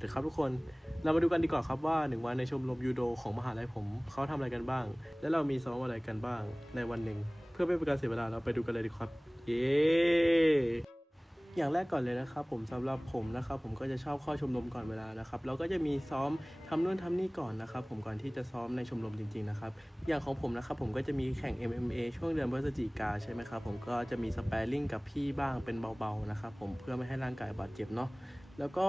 วัสดีครับทุกคน เรามาดูกันดีกว่าครับว่าหนึ่งวันในชมรมยูโดของมหาลัยผมเขาทำอะไรกันบ้าง และเรามีซ้อมอะไรกันบ้างในวันหนึ่ง เพื่อไม่เป็นการเสียเวลาเราไปดูกันเลยดีครับ เย้อย่างแรกก่อนเลยนะครับผมสำหรับผมนะครับผมก็จะชอบเข้าชมรมก่อนเวลานะครับเราก็จะมีซ้อมทำนู่นทำนี่ก่อนนะครับผมก่อนที่จะซ้อมในชมรมจริงๆนะครับอย่างของผมนะครับผมก็จะมีแข่ง MMA ช่วงเดือนพฤศจิกาใช่ไหมครับผมก็จะมีสเปรริ่งกับพี่บ้างเป็นเบาๆนะครับผมเพื่อไม่ให้ร่างกายบาดเจ็บเนาะ แล้วก็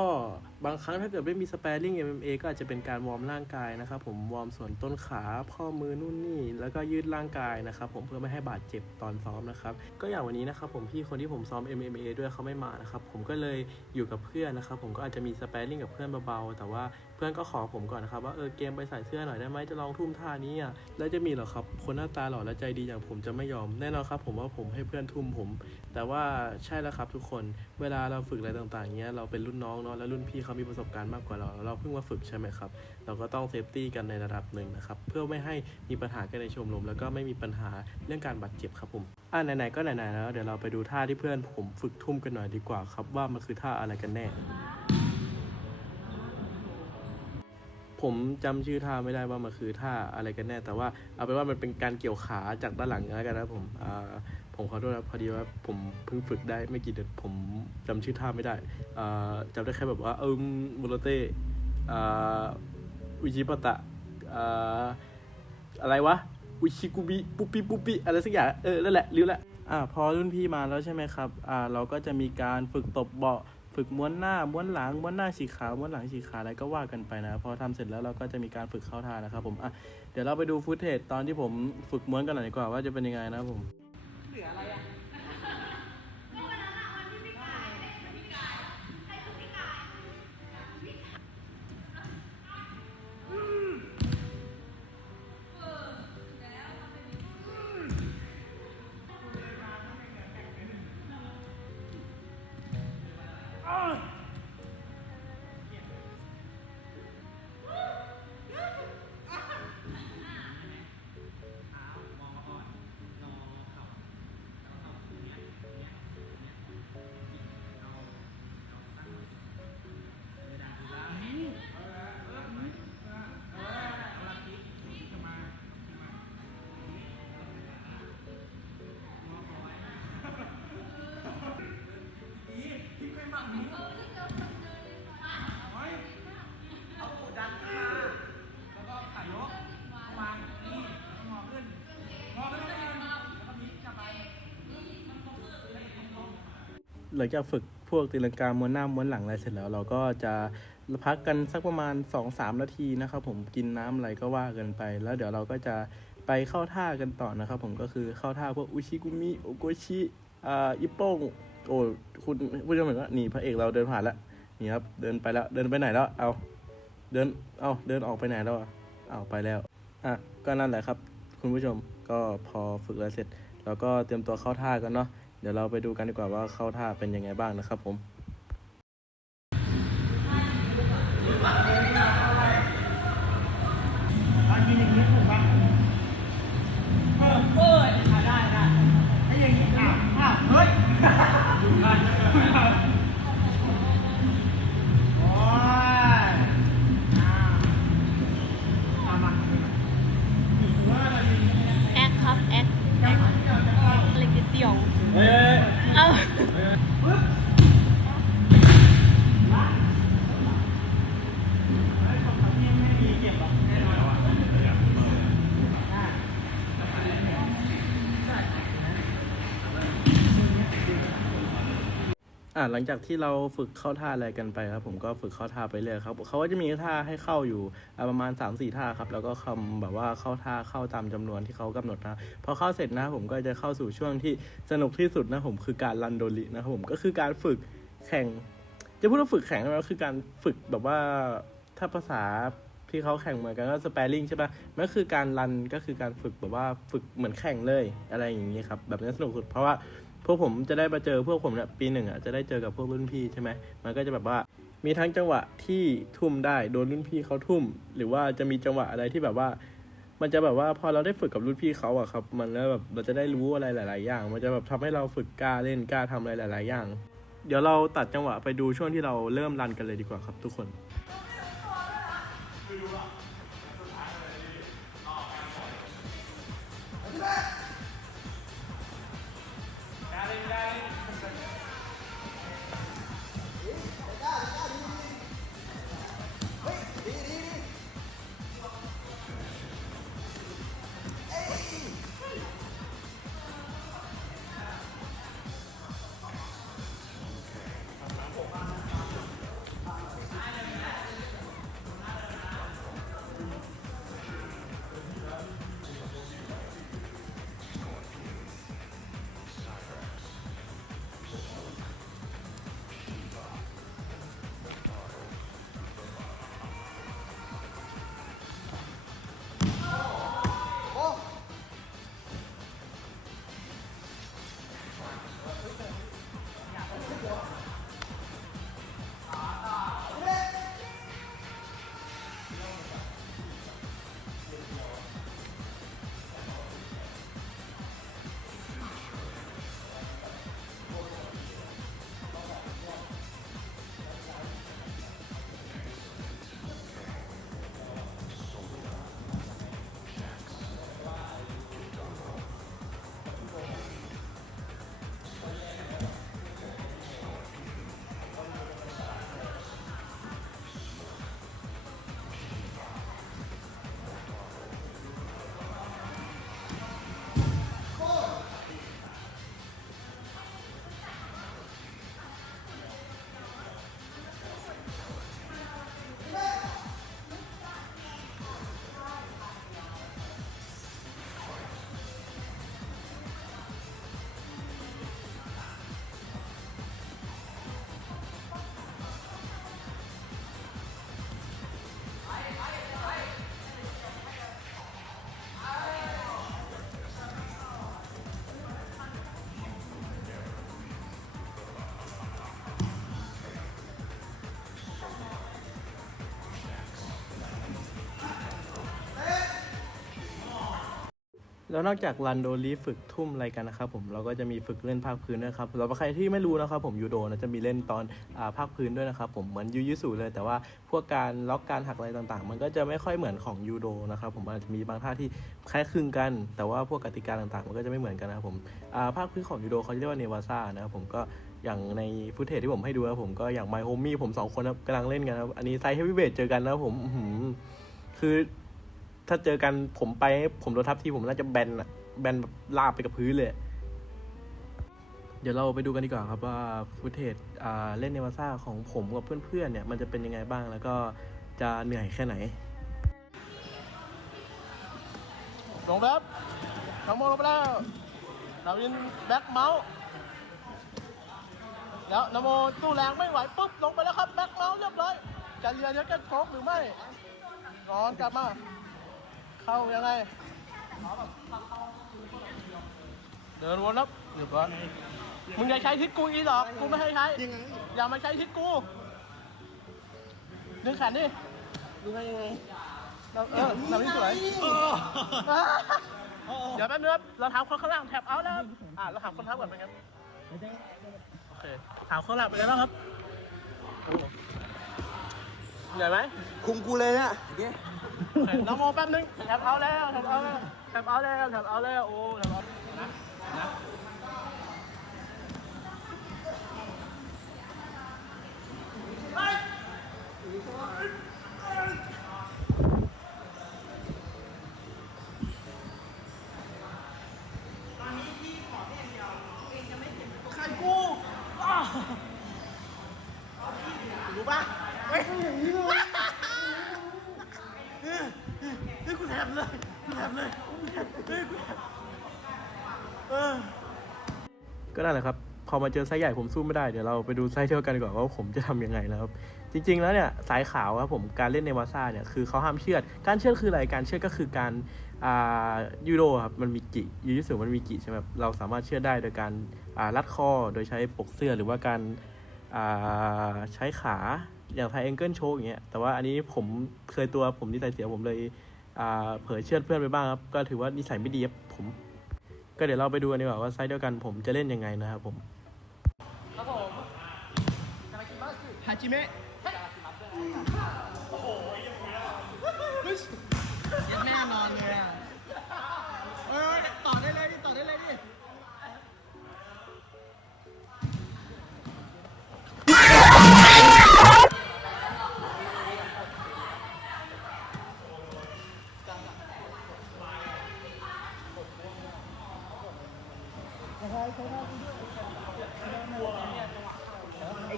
บางครั้งถ้าเกิดไม่มีสเปรริ่ง MMA ก็อาจจะเป็นการวอร์มร่างกายนะครับผมวอร์มส่วนต้นขาข้อมือนู่นนี่ แล้วก็ยืดร่างกายนะครับผมเพื่อไม่ให้บาดเจ็บตอนซ้อมนะครับก็อย่างวันนี้นะครับผมพี่คนที่ผมซ้อม MMA ด้วยเขาไม่มานะครับผมก็เลยอยู่กับเพื่อนนะครับผมก็อาจจะมีสเปรริ่งกับเพื่อนเบาๆแต่ว่าเพื่อนก็ขอผมก่อนนะครับว่าเออเกมไปใส่เสื้อหน่อยได้ไหมจะลองทุ่มท่านี้อะแล้วจะมีหรอครับคนหน้าตาหล่อและใจดีอย่างผมจะไม่ยอมแน่นอนครับผมว่าผมให้เพื่อนทุ่มผม แต่ว่าใช่แล้วครับทุกคนเวลาเราฝึกอะไรต่างๆเงี้ยเราเป็นรุ่นน้องเนาะแล้วรุ่นพี่เขามีประสบการณ์มากกว่าเรา เราเพิ่งมาฝึกใช่ไหมครับ เราก็ต้องเซฟตี้กันในระดับหนึ่งนะครับ เพื่อไม่ให้มีปัญหากันในชมรม แล้วก็ไม่มีปัญหาเรื่องการบาดเจ็บครับผมอ่าไหนๆก็ไหนๆแล้วเดี๋ยวเราไปดูท่าที่เพื่อนผมฝึกทุ่มกันหน่อยดีกว่าครับว่ามันคือท่าอะไรกันแน่ผมจำชื่อท่าไม่ได้ว่ามันคือท่าอะไรกันแน่ แต่ว่าเอาเป็นว่ามันเป็นการเกี่ยวขาจากด้านหลังแล้วกันนะผมอ่า ผมขอโทษนะพอดีว่าผมเพิ่งฝึกได้ไม่กี่เดือนผมจำชื่อท่าไม่ได้อ่าจำได้แค่แบบว่าเอิมบุโรเต้อุจิปะตะอะไรวะอุชิกุบิปุปิปุปิอะไรสักอย่างเออนั่นแหละริ้วแหละอ่าพอรุ่นพี่มาแล้วใช่ไหมครับอ่าเราก็จะมีการฝึกตบเบาะฝึกม้วนหน้าม้วนหลังม้วนหน้าฉีกขาม้วนหลังฉีกขาอะไรก็ว่ากันไปนะพอทำเสร็จแล้วเราก็จะมีการฝึกเข้าท่านะครับผมอะเดี๋ยวเราไปดูฟุตเทจตอนที่ผมฝึกม้วนกันหน่อยดีกว่าว่าจะเป็นยังไงนะผม ครับผ หลังจากฝึกพวกตีลังกาม้วนหน้าม้วนหลังอะไรเสร็จแล้ว เราก็จะพักกันสักประมาณ 2-3 นาทีนะครับผมกินน้ำอะไรก็ว่ากันไป แล้วเดี๋ยวเราก็จะไปเข้าท่ากันต่อนะครับผมก็คือเข้าท่าพวกอุชิกุมิโอโกชิอ่าอิโป้งโอ้คุณผู้ชมเห็นว่านี่พระเอกเราเดินผ่านแล้วนี่ครับเดินไปแล้วเดินไปไหนแล้วเอาเดินเอาเดินออกไปไหนแล้วเอาไปแล้วอะก็นั่นแหละครับ คุณผู้ชมก็พอฝึกแล้วเสร็จเราก็เตรียมตัวเข้าท่ากันเนาะ เดี๋ยวเราไปดูกันดีกว่าว่าเข้าท่าเป็นยังไงบ้างนะครับผมตอนยืนอย่างนี้ถูกปะเออเอออะได้ได้ถ้าอย่างนี้อ้าวอ้าวเฮ้ยโอ้ยอ้าวเอามาว่าอะไรดี แอคครับ แอคแอคอะไรก๋วยเตี๋ยว เฮ้ย เอ้า อ่าหลังจากที่เราฝึกเข้าท่าอะไรกันไปครับ ผมก็ฝึกเข้าท่าไปเรื่อยครับเขาก็จะมีท่าให้เข้าอยู่ประมาณ3าสี่ท่าครับ แล้วก็คำแบบว่าเข้าท่าเข้าตามจำนวนที่เขากำหนดนะพอเข้าเสร็จนะผมก็จะเข้าสู่ช่วงที่สนุกที่สุดนะผมคือการรันโดลินะครับผมก็คือการฝึกแข่ง จะพูดว่าฝึกแข่งก็คือการฝึกแบบว่าถ้าภาษาที่เขาแข่งเหมือนกันก็สเปรลิงใช่ปะมันก็คือการรันก็คือการฝึกแบบว่าฝึกเหมือนแข่งเลยอะไรอย่างนี้ครับแบบนี้สนุกสุดเพราะว่า พวกผมจะได้มาเจอพวกผมเนี่ยปีหนึ่งอะจะได้เจอกับพวกรุ่นพี่ใช่ไหมมันก็จะแบบว่ามีทั้งจังหวะที่ทุ่มได้โดนรุ่นพี่เขาทุ่ม หรือว่าจะมีจังหวะอะไรที่แบบว่า มันจะแบบว่าพอเราได้ฝึกกับรุ่นพี่เขาอะครับ มันแล้วแบบเราจะได้รู้อะไรหลาย ๆ อย่าง มันจะแบบทำให้เราฝึกกล้าเล่นกล้าทำอะไรหลาย ๆ อย่าง เดี๋ยวเราตัดจังหวะไปดูช่วงที่เราเริ่มรันกันเลยดีกว่าครับทุกคน แล้วนอกจากรันโดลีฝึกทุ่มอะไรกันนะครับผมเราก็จะมีฝึกเล่นภาคพื้นด้วยครับสำหรับใครที่ไม่รู้นะครับผมยูโดนะจะมีเล่นตอนอาภาคพื้นด้วยนะครับผมเหมือนยูยิสูเลย แต่ว่าพวกการล็อกการหักอะไรต่างๆ มันก็จะไม่ค่อยเหมือนของยูโดนะครับผมอาจจะมีบางท่าที่คล้ายคลึงกัน แต่ว่าพวกกติกาต่างๆ มันก็จะไม่เหมือนกันนะครับผมอ่าภาคพื้นของยูโดเขาจะเรียกว่าเนวาซ่านะครับผมก็อย่างในฟุตเทจที่ผมให้ดูนะผมก็อย่างไมโฮมี่ผมสองคนนะกำลังเล่นกันนะครับอันนี้ไซเฮฟวีเวทเจอกันนะผมคือ ถ้าเจอกันผมไปผมโดนทับที่ผมน่าจะแบนอะแบนแบบลาบไปกับพื้นเลย เดี๋ยวเราไปดูกันดีกว่าครับว่าฟุตเทจเล่นเนวาซ่าของผมกับเพื่อนๆเนี่ย มันจะเป็นยังไงบ้างแล้วก็จะเหนื่อยแค่ไหนลงแล้วทั้งหมดลงไปแล้วเรายินแบ็คเมาส์แล้วนโมตู้แรงไม่ไหวปุ๊บลงไปแล้วครับแบ็คเมาส์เรียบร้อยจะเรียนยักกันโครกหรือไม่นอนกลับมา เข้ายังไงเดินวนแล้วเรียบร้อยมึงอย่าใช้ทิศกูอีหรอกกูไม่ให้ใช้อย่ามาใช้ทิศกูดึงแขนดิดึงยังไงเราเออเราไม่สวยเดี๋ยวแป๊บนึงครับเราถามคนข้างล่างแท็บเอาท์แล้วครับอ่าเราถามคนทับก่อนไหมครับโอเคถามคนข้างล่างเป็นไงบ้างครับโอ้เหนื่อยไหมคุมกูเลยเนี่ยโอเค น้องโมแป๊บนึงแท็บเอาแล้วแท็บเอาแล้วแท็บเอาแล้วแท็บเอาแล้วโอ้แท็บเอาท์นะนะใครกูอ้าวรู้ปะเฮ้ยอย่างนี้เลยเฮ้ยเฮ้ยกูแถบเลยกูแถบเลยกูแถบเฮ้ยกูแถบเออ ก็ นั่นแหละครับ พอมาเจอไซส์ใหญ่ผมสู้ไม่ได้ เดี๋ยวเราไปดูไซส์เดียวกันก่อนว่าผมจะทำยังไงนะครับ จริง ๆ แล้วเนี่ยสายขาวครับผมการเล่นในวาซ่าเนี่ยคือเขาห้ามเชือด การเชือดคืออะไร การเชือดก็คือการอ่ายูโดครับมันมีกิยูยิสึมันมีกิใช่ไหมเราสามารถเชือดได้โดยการอ่ารัดคอโดยใช้ปกเสื้อหรือว่าการอ่าใช้ขาอย่างไทแองเกิลโชกอย่างเงี้ยแต่ว่าอันนี้ผมเคยตัวผมนิสัยเสียผมเลยอ่าเผยเชือดเพื่อนไปบ้างครับ ก็ถือว่านิสัยไม่ดีครับผม ก็เดี๋ยวเราไปดูกันดีกว่าว่าไซส์เดียวกันผมจะเล่นยังไงนะครับผมครัฮาจิเมะโอ้โหยังไงล่ะแม่นอนเลยอะ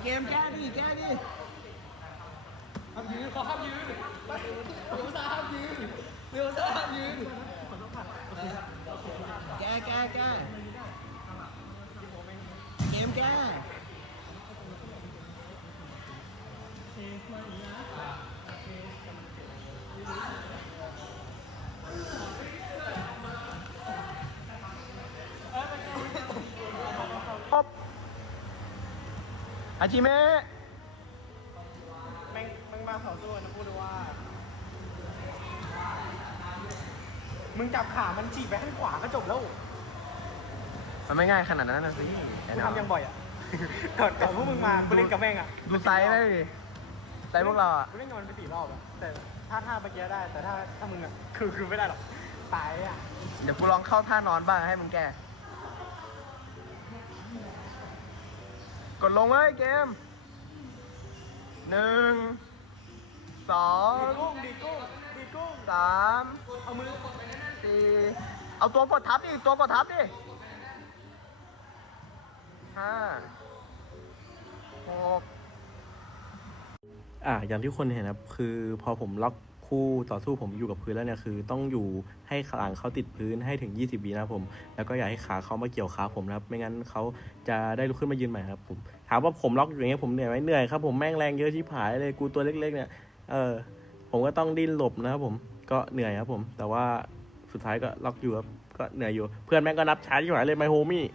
เกมแก้ดิแก้ดิห้ามยืนเขาห้ามยืนเดี๋ยวซ่าห้ามยืนเดี๋ยวซ่าห้ามยืนแก้แก้แก้เกมแก้ อาจิเมะแม่งแม่งมาต่อสู้นะพูดว่า มึงจับขามันจีบไปข้างขวาก็จบแล้วมันไม่ง่ายขนาดนั้นนะสิกูทำยังบ่อยอะก่อนก่อนพวกมึงมากูเล่นกับแม่งอะดูไซส์ได้ดิไซส์พวกเราอะกูเล่นกับมันไปสี่รอบอะแต่ถ้าท่าเมื่อกี้ได้ แต่ถ้าถ้ามึงอะคือคือไม่ได้หรอกตายอะ เดี๋ยวกูลองเข้าท่านอนบ้างให้มึงแก้ กดลงเว้ยเกมหนึ่งสองกดดีกุ้งดีกุ้งสามเอามือสี่เอาตัวกดทับดิตัวกดทับดิห้าหกอ่าอย่างที่คนเห็นนะครับ คือพอผมล็อก คู่ต่อสู้ผมอยู่กับพื้นแล้วเนี่ยคือ ต้องอยู่ให้หลังเขาติดพื้นให้ถึง 20วินะครับผม แล้วก็อย่าให้ขาเขามาเกี่ยวขาผมนะครับ ไม่งั้นเขาจะได้ลุกขึ้นมายืนใหม่ครับผมถามว่าผมล็อกอยู่อย่างเงี้ยผมเหนื่อยไหมเหนื่อยครับผมแม่งแรงเยอะที่ผายเลยกูตัวเล็กๆเนี่ยเออผมก็ต้องดิ้นหลบนะครับผมก็เหนื่อยครับผม แต่ว่าสุดท้ายก็ล็อกอยู่ครับก็เหนื่อยอยู่ เพื่อนแม่งก็นับช้าที่หายเลยไมโฮมี่